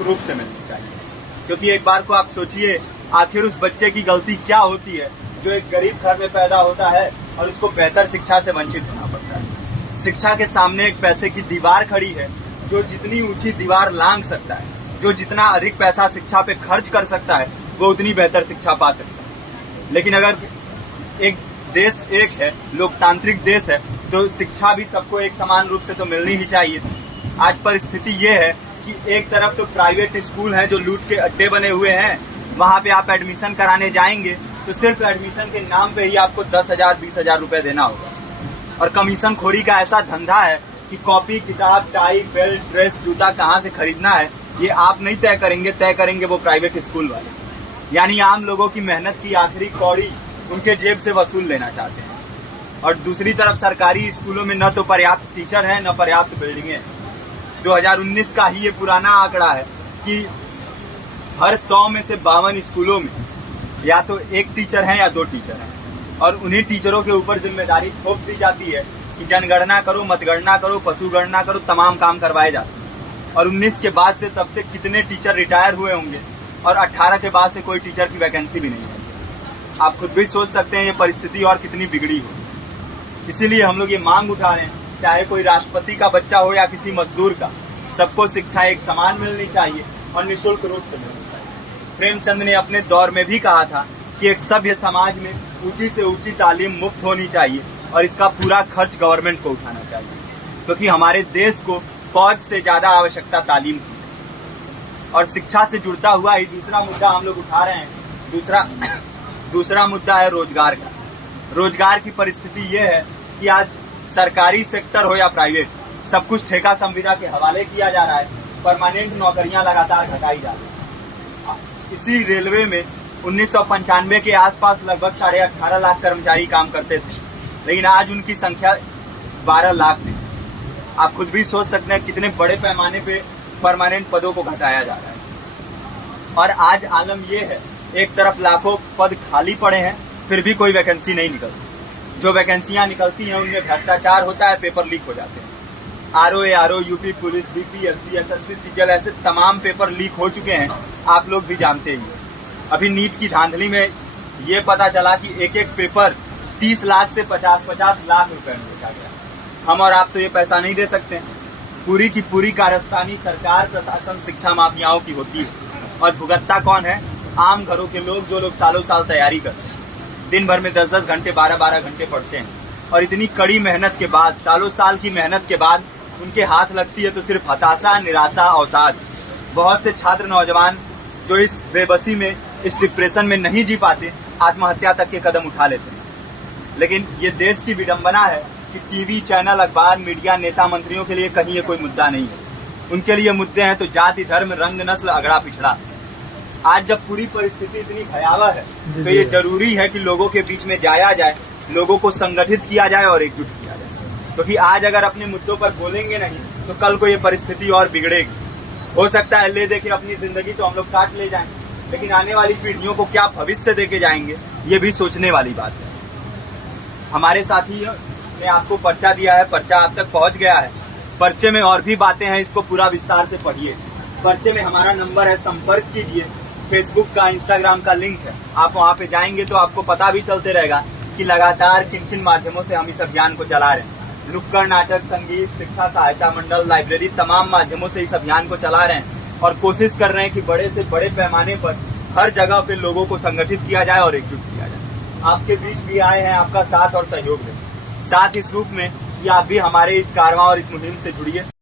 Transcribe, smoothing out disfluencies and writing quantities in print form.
निःशुल्क रूप से मिलनी चाहिए। क्योंकि एक बार को आप सोचिए, आखिर उस बच्चे की गलती क्या होती है जो एक गरीब घर में पैदा होता है और उसको बेहतर शिक्षा से वंचित होना पड़ता है। शिक्षा के सामने एक पैसे की दीवार खड़ी है, जो जितनी ऊंची दीवार लांघ सकता है, जो जितना अधिक पैसा शिक्षा पे खर्च कर सकता है, वो उतनी बेहतर शिक्षा पा सकता है। लेकिन अगर एक देश एक है, लोकतांत्रिक देश है, तो शिक्षा भी सबको एक समान रूप से तो मिलनी ही चाहिए। आज परिस्थिति ये है कि एक तरफ तो प्राइवेट स्कूल हैं जो लूट के अड्डे बने हुए हैं, वहां पे आप एडमिशन कराने जाएंगे तो सिर्फ एडमिशन के नाम पे ही आपको 10,000 20,000 रुपए देना होगा। और कमीशन खोरी का ऐसा धंधा है कि कॉपी, किताब, टाई, बेल्ट, ड्रेस, जूता कहाँ से खरीदना है ये आप नहीं तय करेंगे वो प्राइवेट स्कूल वाले। यानी आम लोगों की मेहनत की आखिरी कौड़ी उनके जेब से वसूल लेना चाहते हैं। और दूसरी तरफ सरकारी स्कूलों में न तो पर्याप्त टीचर है, न पर्याप्त बिल्डिंगें हैं। 2019 का ही ये पुराना आंकड़ा है कि हर 100 में से 52 स्कूलों में या तो एक टीचर है या 2 टीचर हैं। और उन्हीं टीचरों के ऊपर जिम्मेदारी थोप दी जाती है कि जनगणना करो, मतगणना करो, पशुगणना करो, तमाम काम करवाए जाते हैं। और 19 के बाद से तब से कितने टीचर रिटायर हुए होंगे और 18 के बाद से कोई टीचर की वैकेंसी भी नहीं है। आप खुद भी सोच सकते हैं ये परिस्थिति और कितनी बिगड़ी हो। इसीलिए हम लोग ये मांग उठा रहे हैं, चाहे कोई राष्ट्रपति का बच्चा हो या किसी मजदूर का, सबको शिक्षा एक समान मिलनी चाहिए और निःशुल्क रूप से मिलनी चाहिए। प्रेमचंद ने अपने दौर में भी कहा था कि एक सभ्य समाज में ऊंची से ऊंची तालीम मुफ्त होनी चाहिए और इसका पूरा खर्च गवर्नमेंट को उठाना चाहिए, क्योंकि हमारे देश को फौज से ज्यादा आवश्यकता तालीम की है। और शिक्षा से जुड़ता हुआ ही दूसरा मुद्दा हम लोग उठा रहे हैं। दूसरा मुद्दा है रोजगार का। रोजगार की परिस्थिति ये है कि आज सरकारी सेक्टर हो या प्राइवेट, सब कुछ ठेका संविदा के हवाले किया जा रहा है। परमानेंट नौकरियां लगातार घटाई जा रही है। इसी रेलवे में 1995 के आसपास लगभग 18.5 लाख कर्मचारी काम करते थे, लेकिन आज उनकी संख्या 12 लाख थी। आप खुद भी सोच सकते हैं कितने बड़े पैमाने पे परमानेंट पदों को घटाया जा रहा है। और आज आलम ये है, एक तरफ लाखों पद खाली पड़े हैं, फिर भी कोई वैकेंसी नहीं निकलती। जो वैकेंसियां निकलती हैं उनमें भ्रष्टाचार होता है, पेपर लीक हो जाते हैं। RO, UP police, BPSC, SSC, CGL, ऐसे तमाम पेपर लीक हो चुके हैं, आप लोग भी जानते ही हैं। अभी नीट की धांधली में ये पता चला कि एक एक पेपर 30 लाख से 50-50 लाख रुपए में बेचा गया। हम और आप तो ये पैसा नहीं दे सकते। पूरी की पूरी कारस्तानी सरकार, प्रशासन, शिक्षा माफियाओं की होती है। और भुगतता कौन है? आम घरों के लोग, जो लोग सालों साल तैयारी करते हैं, दिन भर में 10-10 घंटे, 12-12 घंटे पढ़ते हैं। और इतनी कड़ी मेहनत के बाद, सालों साल की मेहनत के बाद उनके हाथ लगती है तो सिर्फ हताशा, निराशा, अवसाद। बहुत से छात्र नौजवान जो इस बेबसी में, इस डिप्रेशन में नहीं जी पाते, आत्महत्या तक के कदम उठा लेते हैं। लेकिन ये देश की विडंबना है कि टीवी चैनल, अखबार, मीडिया, नेता, मंत्रियों के लिए कहीं ये कोई मुद्दा नहीं है। उनके लिए मुद्दे हैं तो जाति, धर्म, रंग, नस्ल, अगड़ा पिछड़ा। आज जब पूरी परिस्थिति इतनी भयावह है तो ये जरूरी है कि लोगों के बीच में जाया जाए, लोगों को संगठित किया जाए और एकजुट किया जाए। क्योंकि आज अगर अपने मुद्दों पर बोलेंगे नहीं तो कल को ये परिस्थिति और बिगड़ेगी। हो सकता है ले दे के अपनी जिंदगी तो हम लोग काट ले जाएं, लेकिन आने वाली पीढ़ियों को क्या भविष्य देके जाएंगे, ये भी सोचने वाली बात है। हमारे साथी ने आपको पर्चा दिया है, पर्चा आप तक पहुंच गया है। पर्चे में और भी बातें हैं, इसको पूरा विस्तार से पढ़िए। पर्चे में हमारा नंबर है, संपर्क कीजिए। फेसबुक का, इंस्टाग्राम का लिंक है, आप वहां पे जाएंगे तो आपको पता भी चलते रहेगा कि लगातार किन किन माध्यमों से हम इस अभियान को चला रहे हैं। नुक्कड़ नाटक, संगीत, शिक्षा सहायता मंडल, लाइब्रेरी, तमाम माध्यमों से इस अभियान को चला रहे हैं और कोशिश कर रहे हैं कि बड़े से बड़े पैमाने पर हर जगह पे लोगों को संगठित किया जाए और एकजुट किया जाए। आपके बीच भी आए हैं आपका साथ और सहयोग दें। साथ इस रूप में कि आप भी हमारे इस कारवां और इस मुहिम से जुड़िए।